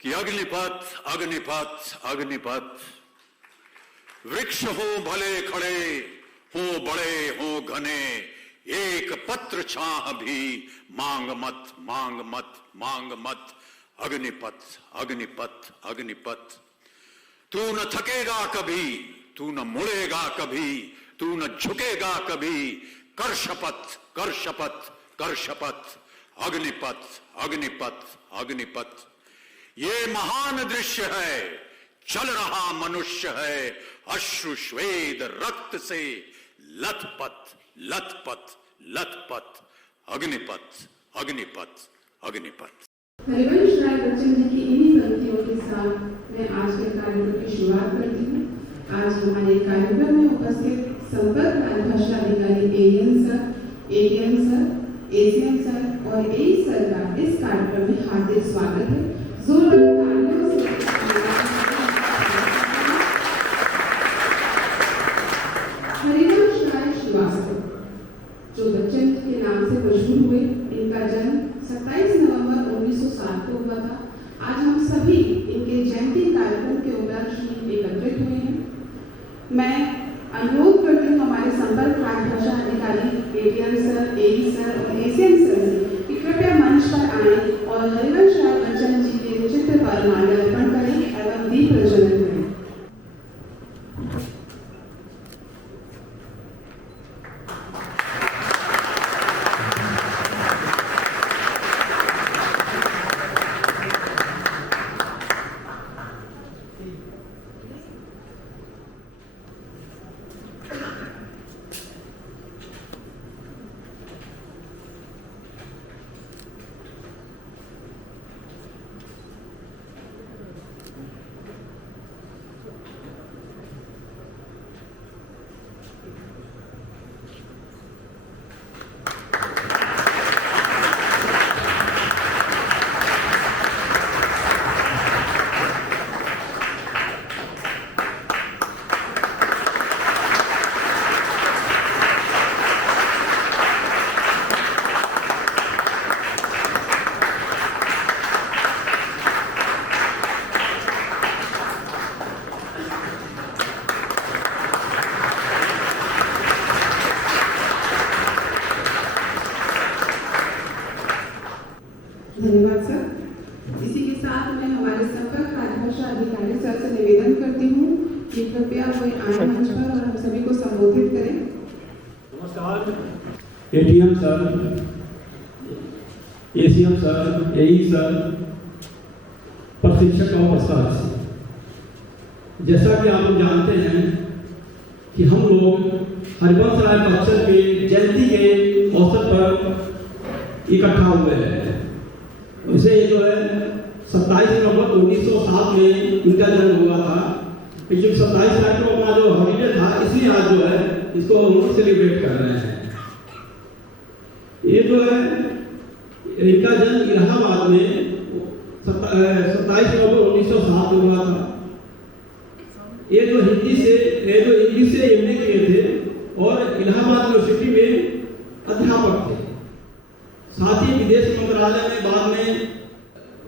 कि अग्निपथ अग्निपथ अग्निपथ, वृक्ष हो भले खड़े हो बड़े हो घने, एक पत्र छाह भी मांग मत मांग मत मांग मत। अग्निपथ अग्निपथ अग्निपथ, तू न थकेगा कभी, तू न मुड़ेगा कभी, तू न झुकेगा कभी, कर शपथ कर शपथ कर शपथ। अग्निपथ अग्निपथ अग्निपथ, ये महान दृश्य है, चल रहा मनुष्य है, अश्रु श्वेद रक्त से लथपथ लथपथ लथपथ। अग्निपथ अग्निपथ अग्निपथ। हरिवंश राय बच्चन जी की इन्हीं पंक्तियों के साथ मैं आज के कार्यक्रम की शुरुआत करती हूँ। आज हमारे कार्यक्रम में उपस्थित संपर्क राजभाषा अधिकारी AN sir, ATM sir, ACM sir और एई सर का इस कार्यक्रम में हार्दिक स्वागत है। जोरदार तालियों से हरिवंश राय श्रीवास्तव, जो बच्चन के नाम से मशहूर हुए, इनका जन्म 27 नवंबर 1907 को हुआ था। आज हम सभी इनके जयंती कार्यक्रम के उपलक्ष्य में एकत्रित हुए हैं। मैं अनुरोध करती हूँ हमारे संपर्क राजभाषा अधिकारी एटीएम सर, एई सर और एसीएम सर कि कृपया मंच पर आएं और हरिवंश राय बच्चन जी के चित्र पर माल्यार्पण करें एवं दीप प्रज्वलन करें। धन्यवाद सर। इसी के साथ मैं हमारे संपर्क राजभाषा अधिकारी सर से निवेदन करती हूँ कि कृपया कोई आए मंच पर और हम सभी को संबोधित करें। नमस्कार। एटीएम सर, एसीएम सर, एई सर, प्रशिक्षक और प्रशासक, जैसा कि आप जानते हैं कि हम लोग हरिवंश राय बच्चन के जयंती के अवसर पर इकट्ठा हुए हैं। उसे जो है 27 नवंबर 1907 में इनका जन्म हुआ था। लेकिन 27 तारीख को अपना जो हॉलीडे था, इसलिए आज जो है इसको हम सेलिब्रेट कर रहे हैं। ये जो है इनका जन्म इलाहाबाद में 27 नवंबर 1907 में हुआ था। ये जो इंग्लिश से एमए किए थे और इलाहाबाद यूनिवर्सिटी में अध्यापक थे। साथ ही विदेश मंत्रालय में बाद में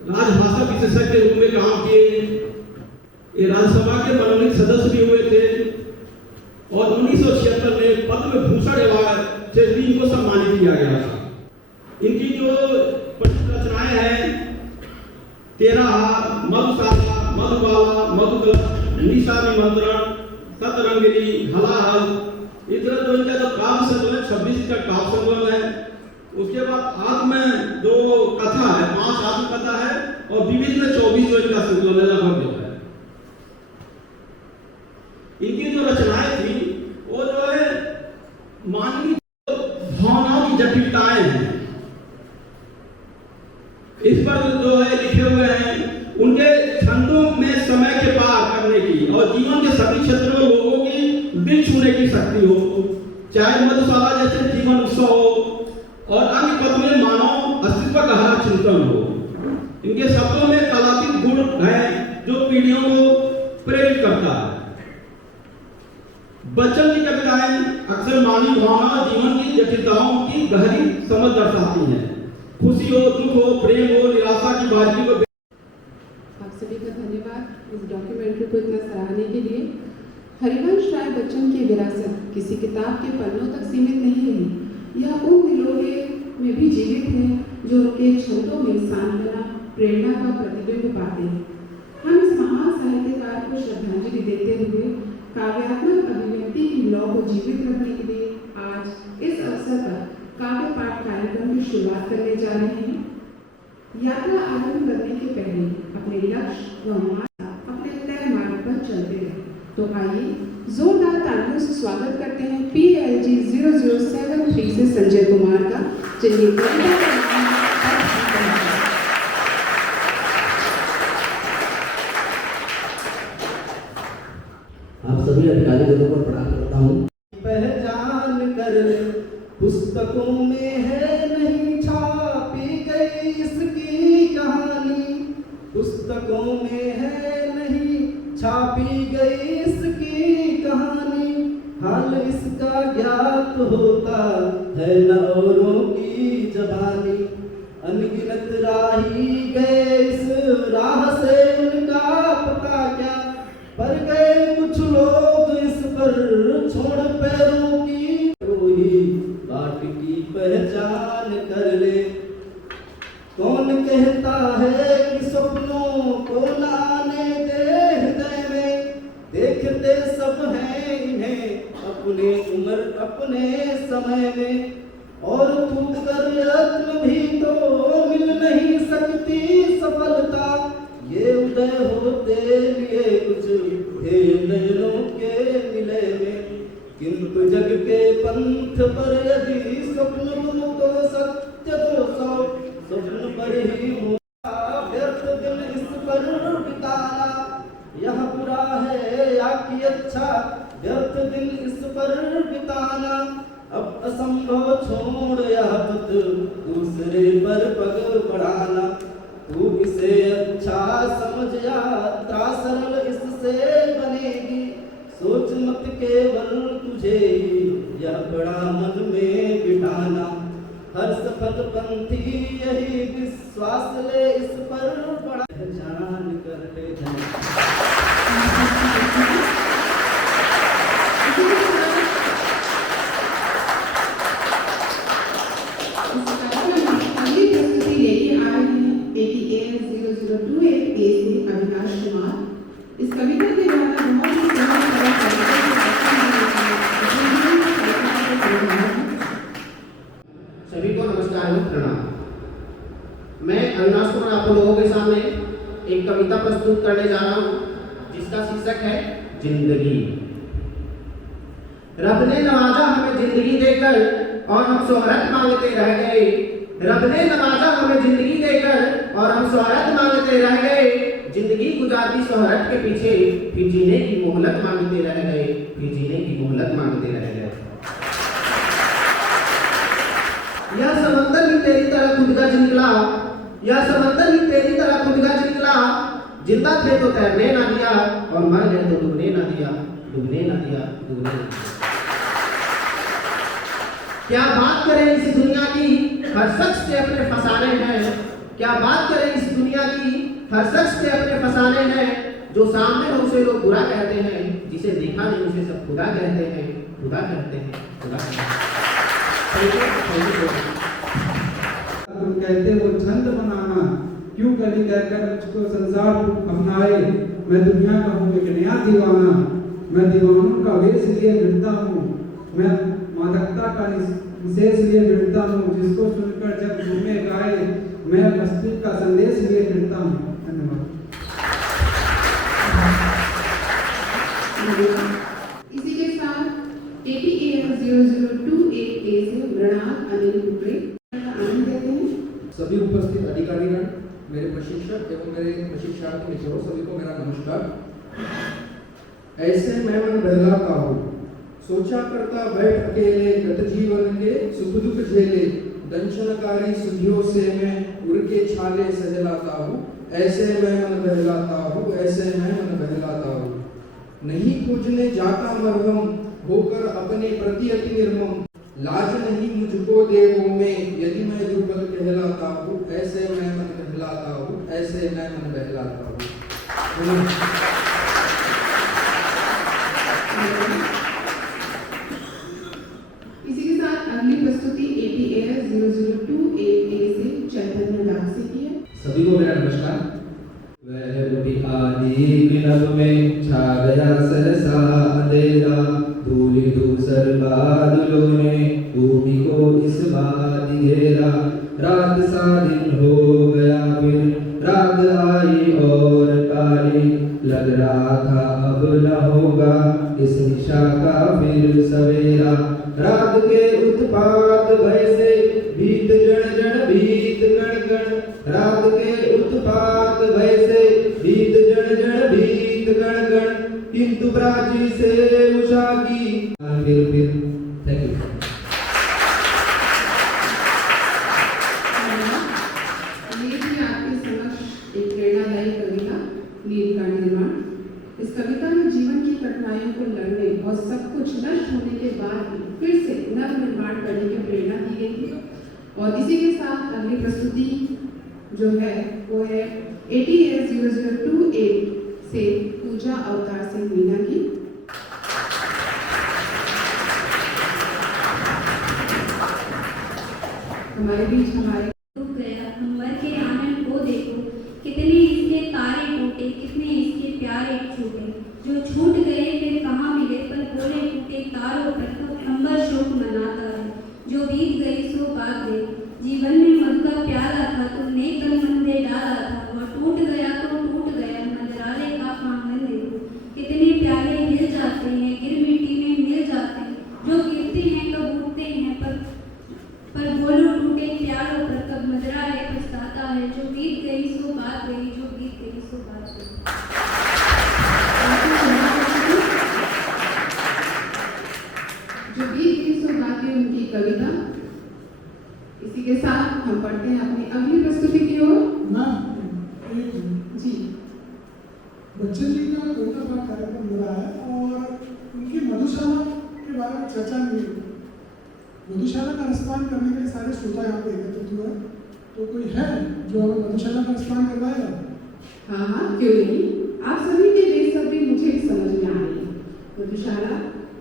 राजभाषा विशेषज्ञ के रूप में काम किए। ये राज्यसभा के मनोनीत सदस्य भी हुए थे और 1976 में पद्म भूषण अवार्ड से भी इनको सम्मानित किया गया था। इनकी जो प्रसिद्ध रचनाएं हैं, 13 मधुशाला, मधुबाला, मधुकलश, निशा निमंत्रण, सतरंगिनी, हलाहल, इस तरह जो इनका जो काव्य संकलन 26 का काव्य संकलन है। उसके बाद आत्म जो कथा है, 5 आत्मकथा है और विविध में 24 जो इनका संकलन लगभग है। इनकी जो रचनाएं थी वो जो है मानवीय भावनाओं की जटिलताएं हैं, इस पर जो है लिखे हुए हैं। उनके छंदों में समय के पार करने की और जीवन के सभी क्षेत्रों में लोगों की दिल छूने की शक्ति हो, चाहे मधुशाला जैसे जीवन उत्सव हो और अन्य पद में मानव अस्तित्व का हरा चिंतन हो। इनके शब्दों में कलात्मक गुण है जो पीढ़ियों को प्रेरित करता है। बच्चन की कविताएं अक्सर मानवीय भावना, जीवन की जटिलताओं की गहरी समझ दर्शाती हैं। खुशी हो, दुख हो, प्रेम हो, निराशा की बातचीत को आप सभी का धन्यवाद इस डॉक्यूमेंट्री को इतना सराहने के लिए। हरिवंश राय बच्चन की विरासत किसी किताब के पन्नों तक सीमित नहीं है। यह उन दिलों में भी जीवित है जो उनके छंदों में सांत्वना, प्रेरणा का प्रतिबिंब पाते हैं। हम इस महान साहित्यकार को श्रद्धांजलि देते हुए काव्यात्मक अभिव्यक्ति की लौ को जीवित रखने के लिए आज इस अवसर पर काव्य पाठ कार्यक्रम की शुरुआत करने जा रहे हैं। यात्रा आरंभ करने के पहले अपने लक्ष्य व मार्ग अपने तय मार्ग पर चलते रहे। तो आइए जोरदार तालियों से स्वागत करते हैं PLG 0073 से संजय कुमार का, जिनकी कविता का नाम है। आप सभी अधिकारी जनों को प्रणाम करता हूँ। पहचान कर ले, पुस्तकों में है नहीं छापी गई इसकी कहानी, पुस्तकों में है नहीं छापी गई इसकी कहानी, हाल इसका ज्ञात होता है न औरों की जबानी, अनगिनत राही गए इस राह से उनका पता क्या, पर गए कुछ लोग इस पर छोड़ पैरों की, कोई बाट की पहचान कर ले। कौन कहता है कि सपनों को न आने दे हृदय में, देखते सब हैं इन्हें अपने उम्र अपने समय में, और तू कर यत्न भी तो मिल नहीं सकती सफलता, ये उदय होते लिए कुछ थे नयनों के मिले में, किंतु जग के पंथ पर यदि स्वप्न तुमको सत्य तो सौ स्वप्न पर ही हुआ, व्यर्थ दिन इस पर बिताना, यह बुरा है या कि अच्छा, व्यर्थ दिन इस पर बिताना, अब असंभव छोड़ यह पथ दूसरे पर पग बढ़ाना, तू इसे अच्छा समझ यात्रा सरल इससे बनेगी, सोच मत केवल तुझे यह बड़ा मन में बिठाना, हर सफल पंथी यही विश्वास ले इस पर बड़ा पहचान कर ले जाए। इस कविता के द्वारा बहुत ही सभी को नमस्कार एवं प्रणाम। मैं अविनाश कुमार आप लोगों के सामने एक कविता प्रस्तुत करने जा रहा हूँ, जिसका शीर्षक है जिंदगी। रब ने नवाजा हमें जिंदगी देकर और हम शोहरत मांगते रह गए, रब ने नवाजा हमें जिंदगी देकर और हम शोहरत मांगते रह गए, जिंदगी गुजारती शोहरत के पीछे, फिर जीने की मोहलत मांगते रह गए, फिर जीने की मोहलत मांगते रह गए। यह समंदर भी तेरी तरह खुदगर्ज निकला, यह समंदर भी तेरी तरह खुदगर्ज निकला, जिंदा थे तो तैरने ना दिया और मर गए तो डूबने ना दिया, डूबने ना दिया, डूबने ना दिया। क्या बात करें इस दुनिया की, हर शख्स के अपने फसाने हैं, क्या बात करें इस दुनिया की, हर शख्स के अपने फसाने हैं, जो सामने हो उसे लोग बुरा कहते हैं, जिसे देखा नहीं उसे सब खुदा कहते हैं, खुदा कहते हैं, खुदा कहते हैं। तुम कहते हो छंद बनाना, क्यों कभी कहकर मुझको संसार अपनाए, मैं दुनिया का हूँ एक नया दीवाना, मैं दीवानों का वेश लिए फिरता हूँ, मैं मादकता का विशेष लिए फिरता हूँ, जिसको सुनकर जब घूमे गाए, मैं अस्तित्व का संदेश लिए फिरता हूँ। धन्यवाद। इसी के साथ ATAL 0028A से मृणाल अनिल कुकरे आनंद देते हैं। सभी उपस्थित अधिकारीगण, मेरे प्रशिक्षक एवं मेरे प्रशिक्षार्थी मित्रों, सभी को मेरा नमस्कार। ऐसे मैं मन बहलाता हूँ, सोचा करता बैठ अकेले, गत जीवन के सुख दुख झेले, दंशनकारी सुधियों से मैं उड़ के छाले सहलाता हूँ, ऐसे मैं मन बहलाता हूँ, ऐसे मैं मन बहलाता हूँ। नहीं पूजने जाता मरहम, होकर अपने प्रति अति निर्मम, लाज नहीं मुझको देवों में, यदि मैं दुर्बल कहलाता हूँ, ऐसे मैं मन कहलाता हूँ, ऐसे मैं मन बहलाता हूँ। इसी के साथ अगली प्रस्तुति ATAS 0028A से चैतन्य दास से की है। सभी को मेरा नमस्कार। वह रूठी आदि विनब में छा गया सहसा अंधेरा, धूलि धूसर बादलों ने भूमि को इस बार घेरा। रात सा दिन हो गया फिर रात आई और काली, लग रहा था अब न होगा इस निशा का फिर सवेरा। रात के उत्पात भय से भीत जण जण भीत गण गण, रात के उत्पात भय से भीत जण जण भीत गण गण, किंतु प्राची से उषा की फिर थैंक यू। ये भी आपके समक्ष एक प्रेरणादायी कविता नील का निर्माण। इस कविता में जीवन की कठिनाइयों को लड़ने और सब कुछ नष्ट होने के बाद भी फिर से नव निर्माण करने की प्रेरणा दी गई थी। और इसी के साथ अगली प्रस्तुति जो है वो है ATAS 0028 से पूजा अवतार सिंह मीना की। हमारे बीच हमारे डूब गया अंबर के आनंद को देखो, कितने इसके तारे टूटे, कितने इसके प्यारे छूटे, जो छूट गए फिर कहाँ मिले, पर बोले टूटे तारों पर कब अंबर शोक मनाता है। जो बीत गई सो बात गई, जीवन में मधु का प्याला था, तुमने कल मंदे डाला था, वह टूट गया तो टूट गया, मंदराले का आंगन देखो, कितने प्याले हिल जाते हैं, गिर मिट्टी में मिल जाते हैं, जो गिरते हैं कब उठते हैं, पर बोलो टूटे प्यारों पर कब मदराए पछताता है। जो बीत गई सो बात गई, जो बीत गई सो बात गई। जो बीत गई सो बात गई उनकी कविता। इसी के साथ हम पढ़ते हैं अपनी अगली प्रस्तुति की ओर। जी बच्चन जी का कविता पाठ कार्यक्रम हो रहा है और उनकी मधुशाला के बारे में चर्चा नहीं हुई। मधुशाला का रसपान करने के लिए सारे श्रोता यहाँ पे एकत्रित हुए हैं, तो कोई है जो हमें मधुशाला का रसपान करवाएगा? हाँ हाँ, क्यों नहीं। आप सभी के बेसब्री मुझे भी समझ में आ रही है। मधुशाला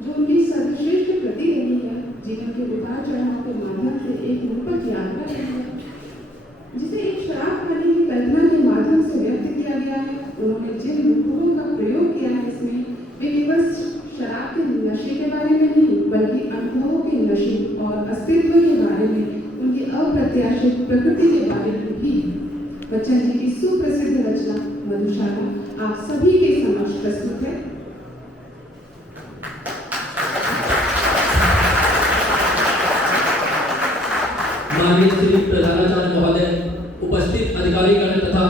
जो उनकी सर्वश्रेष्ठ कृति रही है, जीवन के उतार चढ़ाव के माध्यम से एक रूपक यात्रा रही है, जिसे एक शराब खाने की कल्पना के माध्यम से व्यक्त किया गया है। उन्होंने जिन रूपों का प्रयोग किया है इसमें, वे केवल शराब के नशे के बारे में नहीं, बल्कि अनुभवों के नशे और अस्तित्व के बारे में, उनकी अप्रत्याशित प्रकृति के बारे में भी। बच्चन जी की सुप्रसिद्ध रचना मधुशाला आप सभी के समक्ष प्रस्तुत है। माननीय श्री प्रधानाचार्य महोदय, उपस्थित अधिकारीगण तथा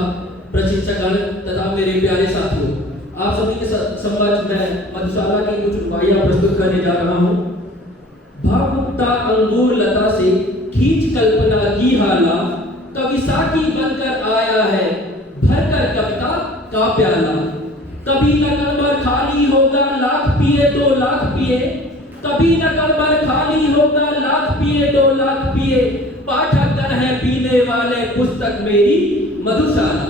प्रशिक्षकगण तथा मेरे प्यारे साथियों, आप सभी के समक्ष मैं मधुशाला की कुछ रुबाइयां प्रस्तुत करने जा रहा हूँ। भावुकता अंगूर लता से खींच कल्पना की हाला, कवि साकी बनकर आया है भरकर कविता का प्याला। कभी न कलमर खाली होगा लाख पिए 2 लाख पिए, कभी न कलमर खाली होगा लाख पिए 2 लाख पिए, पाठक है पीने वाले पुस्तक मेरी मधुशाला।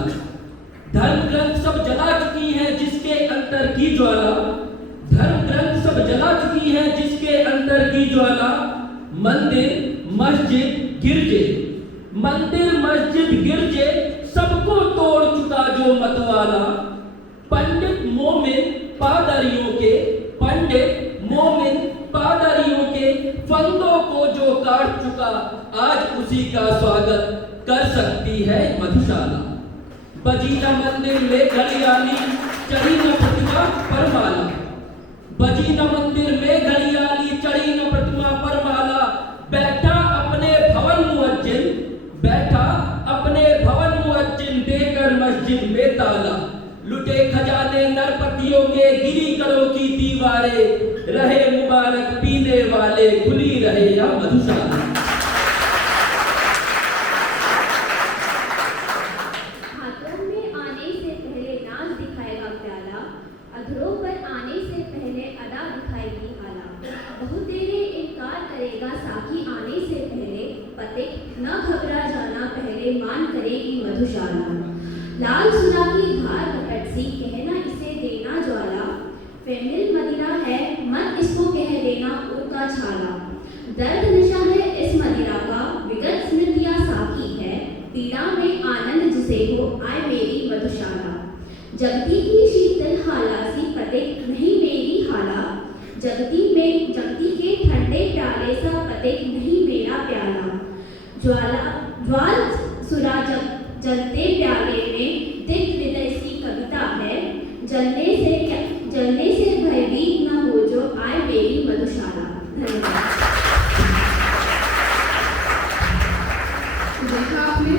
धर्म ग्रंथ सब जला चुकी है जिसके अंतर की ज्वाला, धर्म ग्रंथ सब जला चुकी है जिसके अंतर की ज्वाला। मंदिर मस्जिद गिरजे, मंदिर मस्जिद गिरजे सबको तोड़ चुका जो मतवाला। पंडित मोमिन पादरियों के, पंडित मोमिन पादरियों के फंदों को जो काट चुका, आज उसी का स्वागत कर सकती है मधुशाला। बजी न मंदिर में घड़ियाली, चढ़ी न प्रतिमा पर माला, बजी न मंदिर में घड़ियाली, चढ़ी न प्रतिमा पर माला। बैठा अपने भवन मुअज्जिन, बैठा अपने भवन मुअज्जिन, देकर मस्जिद में ताला। लुटे खजाने नरपतियों के, गिरी करों की दीवारें, रहे मुबारक पीने वाले, खुली रहे या मधुशाला। हाथों में आने से पहले नाच दिखाएगा प्याला, अधरों पर आने से पहले अदा दिखाएगी आला। बहुत देरे इनकार करेगा साकी आने से पहले, पते न घबरा जाना पहले मान करेगी मधुशाला। लाल सुधा की धार प्रकट सी कहना इसे देना ज्वाला, फेमिल मदिरा है मन इसको कह देना उनका छाला। दर्द नशा है इस मदिरा का, विगत स्मृतियाँ साकी है, पीड़ा में आनंद जिसे हो आए मेरी मधुशाला। जगती की शीतल हाला सी पतित नहीं मेरी हाला, जगती के ठंडे प्याले सा पतित नहीं मेरा प्याला। ज्वाल सुरा जलते प्याले में दिग्ध हृदय की कविता है, जलने से भयभीत न हो जो आए मेरी मधुशाला। धन्यवाद। देखा आपने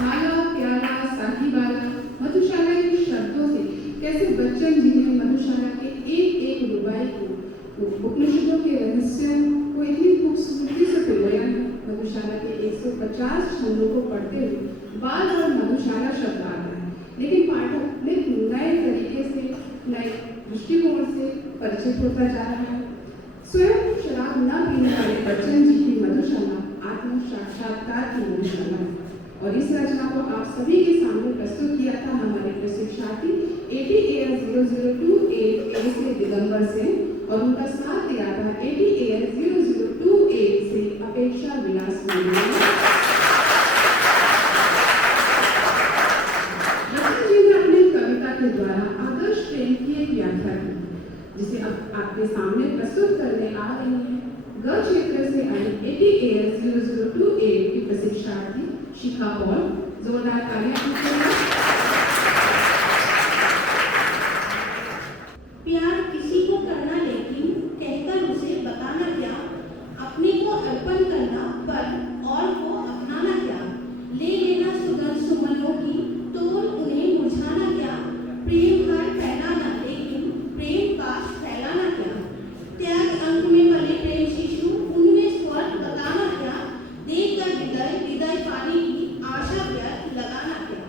हाला प्याला साहिबाला मधुशाला के शब्दों से कैसे बच्चन जी ने मधुशाला के एक एक रुबाई को उपनिषदों के रहस्यों को इतनी खूबसूरती से पिरोया है। मधुशाला के 150 छंदों को पढ़ते हुए बाल और मधुशाला शब्द आता है, लेकिन पाठक ने नए तरीके से नए दृष्टिकोण से परिचित होता जा रहा है। स्वयं शराब न पीने वाले बच्चन जी की मधुशाला आत्म साक्षात्कार की मधुशाला है और इस रचना को आप सभी के सामने प्रस्तुत किया था हमारे प्रशिक्षार्थी ATAS0028A से दिगंबर से, और उनका साथ दिया था ATAS0028 से अपेक्षा विलास ने। बच्चन जी ने अपनी कविता के द्वारा आदर्श प्रेम की एक व्याख्या की, जिसे अब आपके सामने प्रस्तुत करने आ रही हैं ग क्षेत्र से आई ATAS0028 की प्रशिक्षार्थी शिखा पॉल। जोरदार तालियां। प्यार किसी को करना लेकिन कहकर उसे बताना क्या, अपने को अर्पण करना पर और को अपनाना क्या, ले लेना सुगंध सुमनों की तोड़ उन्हें मुरझाना क्या, प्रेम हर फैलाना लेकिन प्रेम पास फैलाना क्या, त्याग अंक में पले प्रेम शिशु उनमें स्वर्ग बताना क्या, देकर हृदय पानी की आशा व्यर्थ लगाना क्या,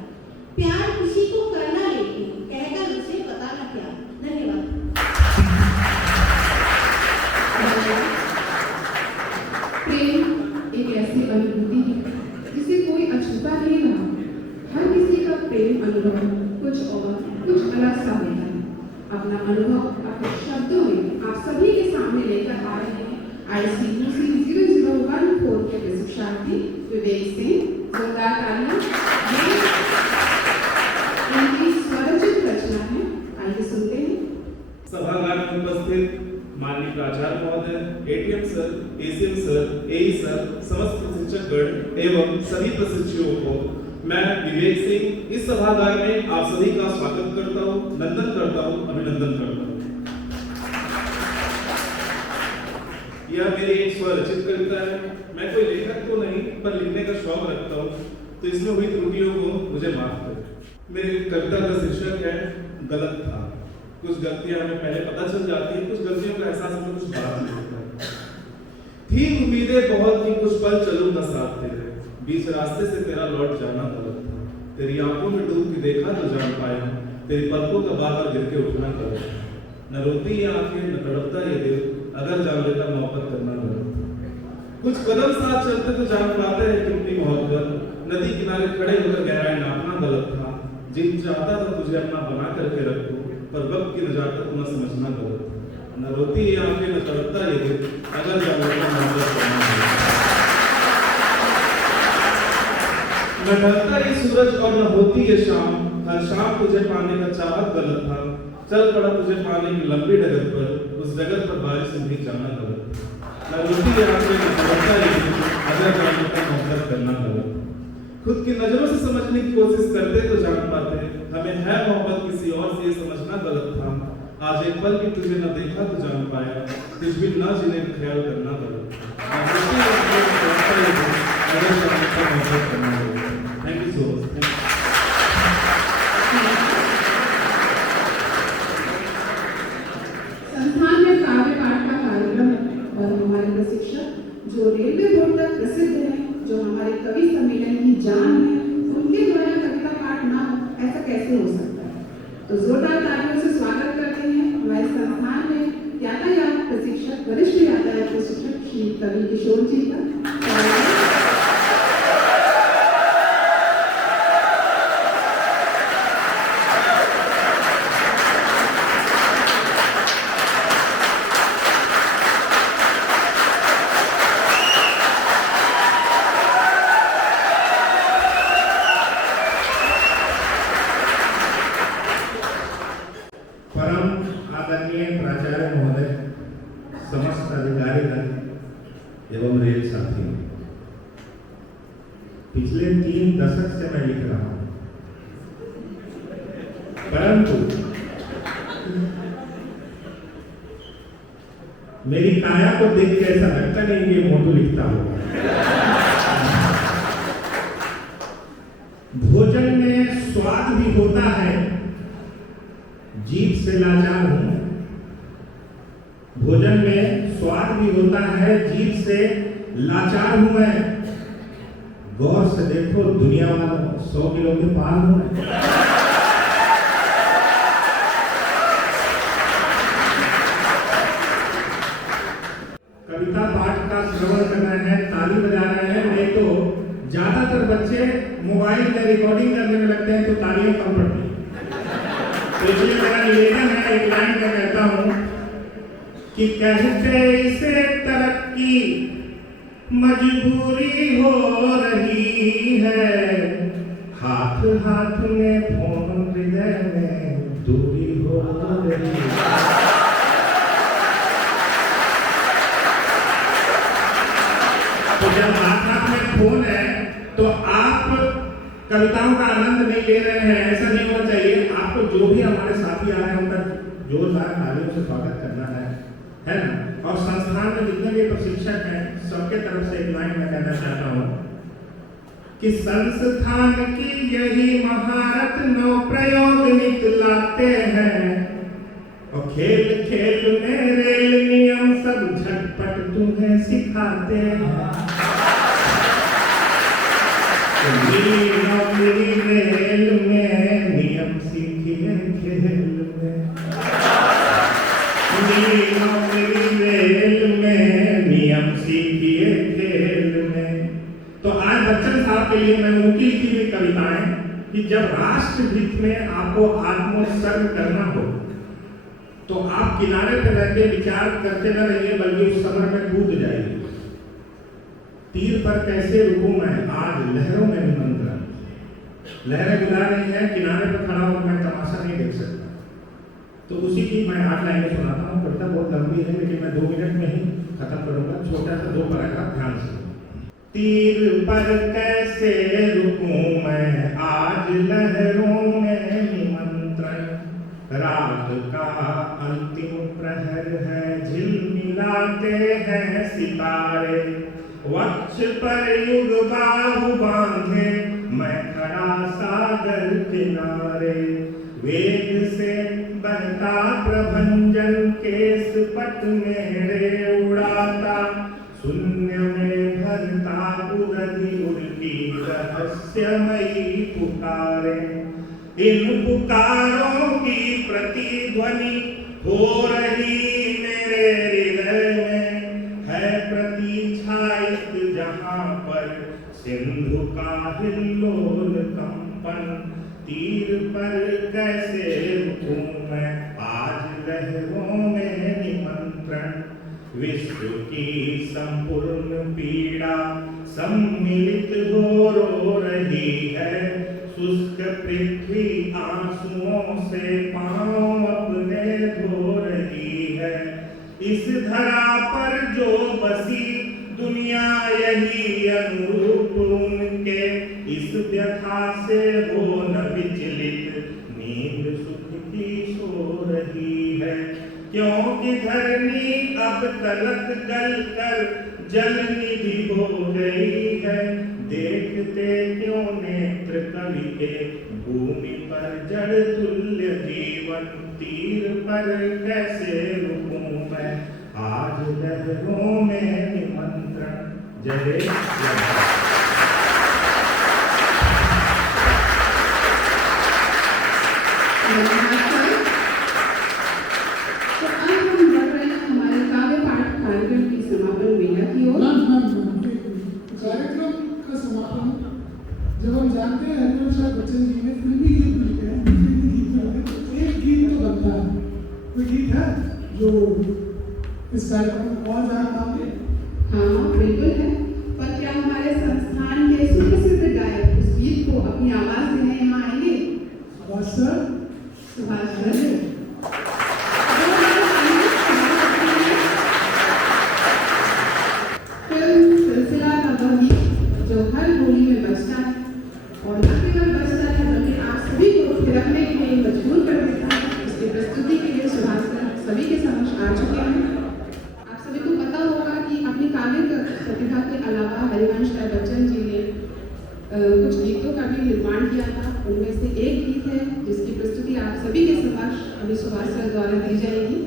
प्यार किसी को करना लेकिन कहकर उसे बताना क्या। धन्यवाद। प्रेम एक ऐसी अनुभूति है जिसे कोई अछूता नहीं रहा। हर किसी का प्रेम अनुभव कुछ और कुछ अलग सा होता है। अपना अनुभव अपने शब्दों में आप सभी के सामने लेकर आ रहे हैं ICUC 0014 के प्रशिक्षार्थी विवेक सिंह। जोरदार तालियां। इनकी स्वरचित रचना है, आइए सुनते हैं। सभागार में उपस्थित माननीय प्राचार्य महोदय, ATM sir, ACM sir, AE sir, समस्त प्रशिक्षकगण एवं सभी प्रशिक्षुओं को मैं विवेक सिंह इस सभागार में आप सभी का स्वागत करता हूँ, नंदन करता हूँ, अभिनंदन करता हूँ। यह मेरी एक स्वरचित कविता है। मैं कोई लेखक तो नहीं, पर लिखने का शौक रखता हूँ, तो इसमें हुई त्रुटियों को मुझे माफ करें। मेरी कविता का शीर्षक है गलत था। कुछ गलतियां हमें पहले पता चल जाती हैं, कुछ गलतियों का एहसास हमें कुछ बाद में होता है। थी उम्मीदें बहुत कि कुछ पल चलूंगा साथ तेरे, बीच रास्ते से तेरा लौट जाना गलत था। तेरी आंखों में डूब के देखा तो जान पाया, तेरी पलकों का बार गिर के उठना गलत था। न रोती ये आंखें न तड़पता ये दिल, अगर जान लेता मोहब्बत करना गलत था। कुछ कदम साथ चलते तो जान पाते हैं कि अपनी मोहब्बत नदी किनारे खड़े होकर गहराई नापना गलत था। जिन चाहता था तुझे अपना बना करके रखो, पर वक्त की नजाकत न समझना गलत था। न रोती ये आंखें न तड़पता ये दिल, अगर जान लेता मोहब्बत करना गलत था। न ढलता ये सूरज और न होती ये शाम, हर शाम तुझे पाने का चाहत गलत था। चल पड़ा तुझे पाने की लंबी डगर पर, उस डगर पर बारिश में भी जाना गलत था। न रोती ये आंखें न तड़पता ये दिल, अगर जान लेता मोहब्बत करना गलत था। खुद की नजरों से समझने की कोशिश करते तो जान पाते, हमें है मोहब्बत किसी और से ये समझना गलत था। आज एक पल भी तुझे न देखा तो जान पाया, तुझ भी न जीने का ख्याल करना गलत था। Thank you so much. संस्थान में काव्य पाठ का कार्यक्रम और हमारे प्रशिक्षक जो रेलवे बोर्ड तक प्रसिद्ध है, जो हमारे कवि सम्मेलन की जान है, उनके द्वारा कविता पाठ ना हो, ऐसा कैसे हो सकता है। तो जोरदार तालियों से स्वागत करते हैं हमारे संस्थान में यातायात प्रशिक्षक, वरिष्ठ यातायात प्रशिक्षक श्री कवि किशोर जी का। परम आदरणीय प्राचार्य महोदय, समस्त अधिकारीगण एवं रेल साथी, पिछले 3 दशक से मैं लिख रहा हूं, परंतु मेरी काया को देख के ऐसा लगता नहीं कि मोटू लिखता होगा। भोजन में स्वाद भी होता है, जीभ से लाचार हूं। भोजन में स्वाद भी होता है, जीभ से लाचार हूं मैं। गौर से देखो दुनिया वालों, 100 किलो के पार हूं मैं। कविता पाठ का श्रवण कर रहे हैं, ताली बजा रहे हैं, नहीं तो ज्यादातर बच्चे मोबाइल में रिकॉर्डिंग करने में लगते हैं तो तालियां कम पड़ती हैं। तो इसलिए मेरा निवेदन है, एक लाइन में कहता हूं कि कहते इसे तरक्की मजबूरी हो रही है, हाथ हाथ में फोन, हृदय में दूरी हो रही है। तो जब हाथ हाथ में फोन है तो आप कविताओं का आनंद नहीं ले रहे हैं, ऐसा नहीं होना चाहिए। आपको जो भी हमारे साथी आ रहे हैं उनका जोरदार तालियों से स्वागत करना है ना। और संस्थान में जितने भी प्रशिक्षक हैं सबके तरफ से एक लाइन मैं कहना चाहता हूँ कि संस्थान की यही महारत नौ प्रयोग नित लाते हैं, और खेल खेल में रेल नियम सब झटपट तुम्हें सिखाते हैं। मेरी रेल में नियम सीखिए खेल में, मेरी रेल में नियम सीखिए खेल में। तो आज बच्चन साहब के लिए मैं उनकी लिखी हुई कविताएं कि जब राष्ट्र हित में आपको आत्मोत्सर्ग करना हो तो आप किनारे पर रहकर विचार करते न रहिए, बल्कि उस समर में कूद जाइए। तीर पर कैसे रुकूं मैं, आज लहरों में निमंत्रण। लहरें बुला रही हैं, किनारे पर खड़ा होकर मैं तमाशा नहीं देख सकता। तो उसी की मैं 8 लाइनें सुनाता हूँ। कविता बहुत लंबी है लेकिन मैं 2 मिनट में ही खत्म करूंगा। छोटा सा 2 पैराग्राफ ध्यान से। तीर पर कैसे रुकूं मैं, आज लहरों में निमंत्रण, रात का अंतिम प्रहर है, झिलमिलाते हैं सितारे, वक्ष पर युग बाहु बांधे मैं खड़ा सागर किनारे, वेग से बहता प्रभंजन केस पट मेरे उड़ाता, शून्य में भरता उड़ती उड़ती रहस्यमयी पुकारे, इन पुकारों की प्रतिध्वनि हो रही मेरे हृदय में, है प्रतीक्षायित जहां पर सिंधु का हिल्लोल कंपन, तीर पर कैसे रुकूं मैं, आज लहरों में निमंत्रण, विश्व की संपूर्ण पीड़ा सम्मिलित हो रो रही है, शुष्क पृथ्वी आंसुओं से पांव अपने धो रही है, इस धरा पर जो बसी दुनिया यही अनुरूप उनके, इस व्यथा से हो न विचलित, नींद सुख की सो रही है, क्योंकि धरनी अब तलक गल कर जल निधि हो गई है, देखते क्यों नेत्र कवि के भूमि पर जड़ तुल्य जीवन, तीर पर कैसे रुकूं मैं, आज लहरों में निमंत्रण। जय जय। तो अब हम बढ़ रहे हैं हमारे काव्य पाठ कार्यक्रम की समापन वेला की ओर। कार्यक्रम का समापन जब हम जानते हैं हरिवंश प्रसाद बच्चन जी ने फिल्मी गीत लिखे हैं, फिल्मी गीत में तो एक गीत तो बनता है। कोई गीत है जो इस कार्यक्रम में और ज्यादा काम दे? हाँ बिल्कुल है। पर क्या हमारे संस्थान के सुप्रसिद्ध गायक उस गीत को अपनी आवाज देने यहाँ आएंगे? Subhash sir, Subhash sir film सिलसिला का वह गीत जो हर होली में बजता है और न केवल बजता है बल्कि आप सभी को थिरकने के लिए मजबूर कर देता है। इसकी प्रस्तुति के लिए सुभाष सर सभी के समक्ष आ चुके हैं। आप सभी को पता होगा कि अपनी काव्य प्रतिभा के अलावा हरिवंश राय बच्चन जी ने कुछ गीतों का भी निर्माण किया था। उनमें से एक गीत है जिसकी प्रस्तुति आप सभी के समक्ष अभी सुभाष सर द्वारा दी जाएगी।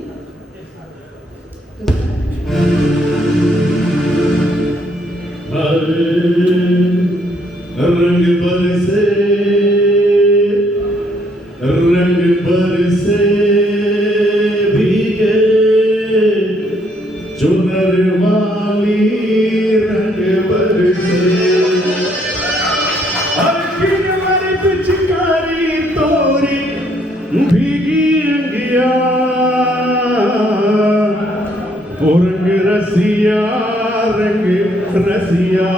रंग बरसे भीगे चुनर वाली रंग बरसे पिचकारी तोरी भीगी अंगिया रंग रसिया रंग रसिया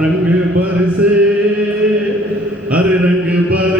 रंग बरसे हरे रंग बरसे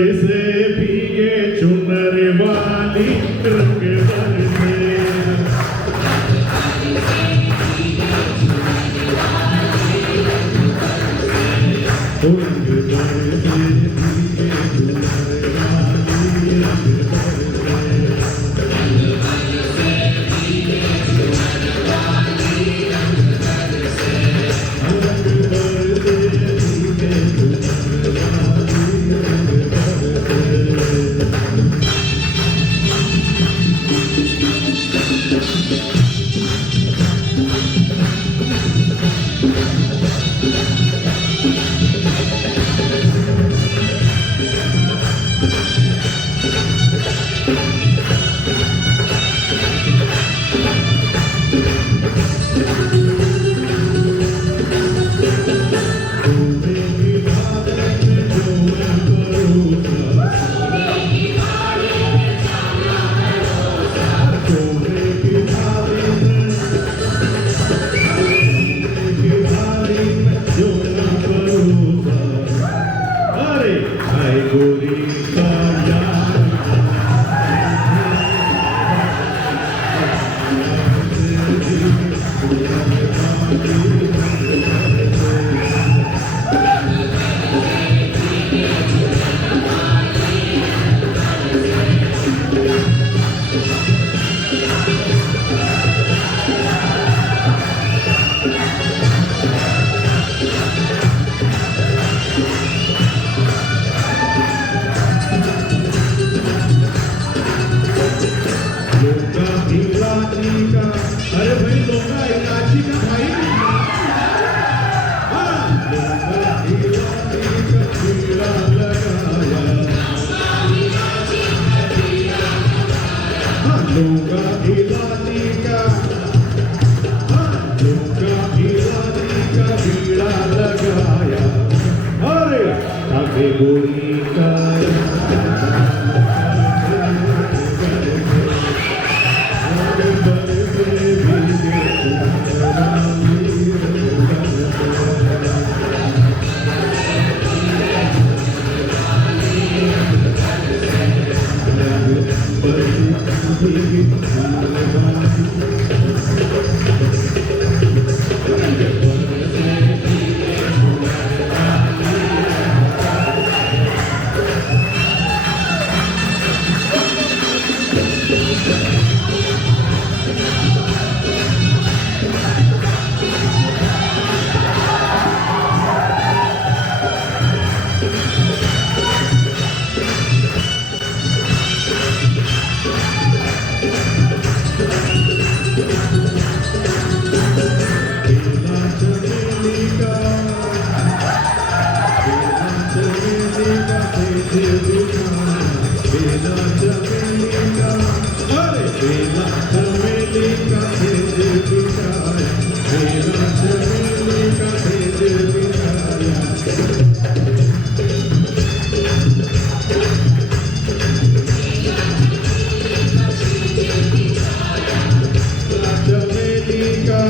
चमेली का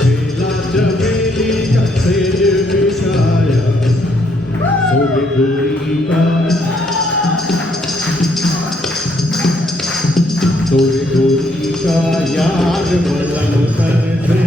बेला चमेली का सेज बिछाया सोबे गोरी का सोबे गोरी का यार बलन कर से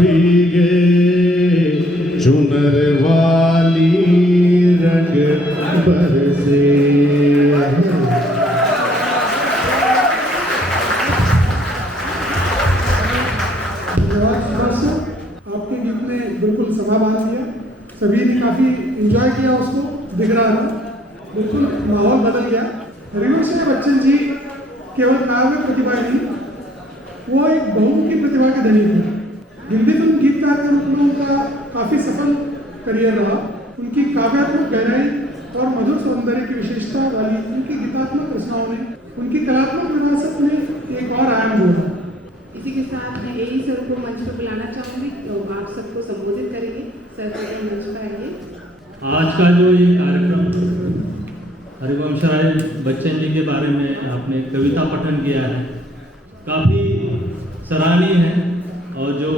भीगे चुनर वाली रंग बरसे। आपके गीत ने बिल्कुल समा बांध दिया, सभी ने काफी एंजॉय किया, उसको दिख रहा था, बिल्कुल माहौल बदल गया। हरिवंश बच्चन जी केवल काव्य प्रतिभा नहीं, वो एक बहुमुखी प्रतिभा के धनी थे। हिंदी फिल्म गीतकार के रूप में उनका काफी सफल करियर रहा। उनकी काव्यात्मक गहराई और मधुर सौंदर्य की विशेषता वाली उनकी गीतात्मक रचनाओं ने उनकी कलात्मक विरासत में एक और आयाम जोड़ा। इसी के साथ मैं एई सर को मंच पर बुलाना चाहूंगी, तो आप सबको संबोधित करेंगे। सर को मंच पर आइए। आज का जो ये कार्यक्रम हरिवंश राय बच्चन जी के बारे में आपने कविता पठन किया है, काफ़ी सराहनीय है। और जो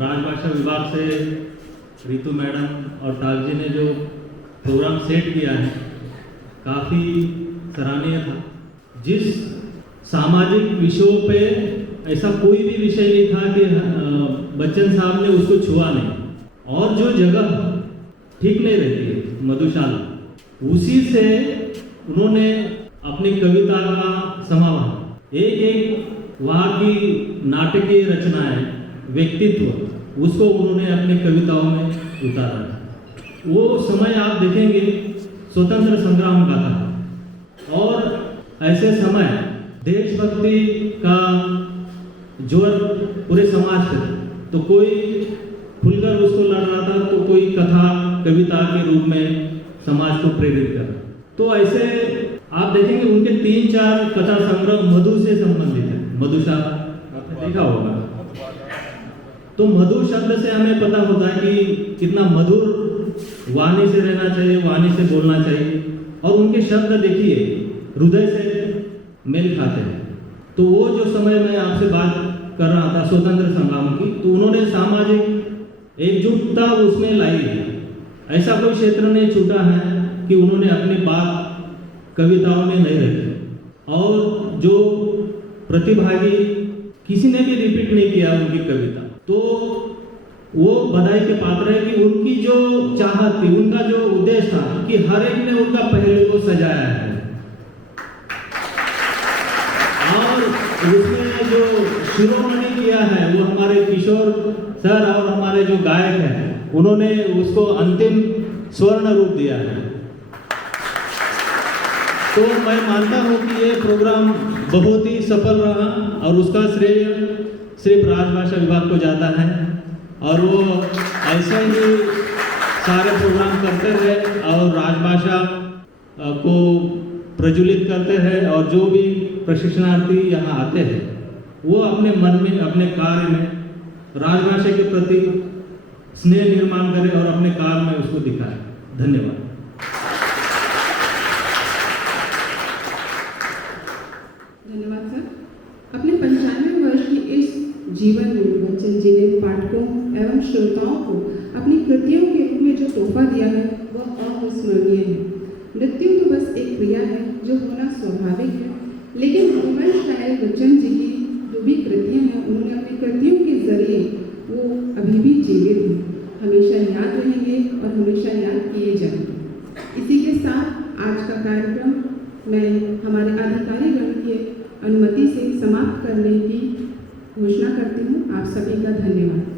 राजभाषा विभाग से रितु मैडम और ताग जी ने जो प्रोग्राम सेट किया है, काफ़ी सराहनीय था। जिस सामाजिक विषयों पे ऐसा कोई भी विषय नहीं था कि बच्चन साहब ने उसको छुआ नहीं। और जो जगह ठीक नहीं रहती है मधुशाला, उसी से उन्होंने अपनी कविता का समावन, एक एक वहाँ की नाटकीय रचनाएं, व्यक्तित्व, उसको उन्होंने अपनी कविताओं में उतारा है। वो समय आप देखेंगे स्वतंत्र संग्राम का था, और ऐसे समय देशभक्ति का जोर पूरे समाज पे, तो कोई खुलकर उसको लड़ रहा था, तो कोई कथा कविता के रूप में समाज को प्रेरित कर। तो ऐसे आप देखेंगे उनके 3-4 कथा संग्रह मधु से संबंधित है। मधुशाला आपने देखा होगा। तो मधुर शब्द से हमें पता होता है कि कितना मधुर वाणी से रहना चाहिए, वाणी से बोलना चाहिए। और उनके शब्द देखिए हृदय से मेल खाते हैं। तो वो जो समय मैं आपसे बात कर रहा था स्वतंत्र संग्राम की, तो उन्होंने सामाजिक एकजुटता उसमें लाई है। ऐसा कोई क्षेत्र नहीं छूटा है कि उन्होंने अपनी बात कविताओं में नहीं रखी। और जो प्रतिभागी किसी ने भी रिपीट नहीं किया उनकी कविता, तो वो बधाई के पात्र है कि उनकी जो चाहत थी, उनका जो उद्देश्य था कि हर एक ने उनका पहलू को सजाया है। और उसमें जो शिरोमणि किया है वो हमारे किशोर सर और हमारे जो गायक हैं, उन्होंने उसको अंतिम स्वर्ण रूप दिया है। तो मैं मानता हूँ कि ये प्रोग्राम बहुत ही सफल रहा, और उसका श्रेय सिर्फ राजभाषा विभाग को जाता है। और वो ऐसे ही सारे प्रोग्राम करते रहे और राजभाषा को प्रज्वलित करते हैं। और जो भी प्रशिक्षणार्थी यहाँ आते हैं, वो अपने मन में, अपने कार्य में राजभाषा के प्रति स्नेह निर्माण करें और अपने कार्य में उसको दिखाएं। धन्यवाद। धन्यवाद सर। अपने 95वें वर्ष की इस जीवन में बच्चन जी ने पाठकों एवं श्रोताओं को अपनी कृतियों के रूप में जो तोहफा दिया है वह अविस्मरणीय है। नृत्य तो बस एक क्रिया है जो होना स्वाभाविक है, लेकिन हरिवंश नारायण बच्चन जी की जो भी कृतियाँ हैं उन्होंने अपनी कृतियों के जरिए वो अभी भी जीवित हैं, हमेशा याद रहेंगे और हमेशा याद किए जाएंगे। इसी के साथ आज का कार्यक्रम मैं हमारे अधिकारीगण की अनुमति से समाप्त करने की घोषणा करती हूँ। आप सभी का धन्यवाद।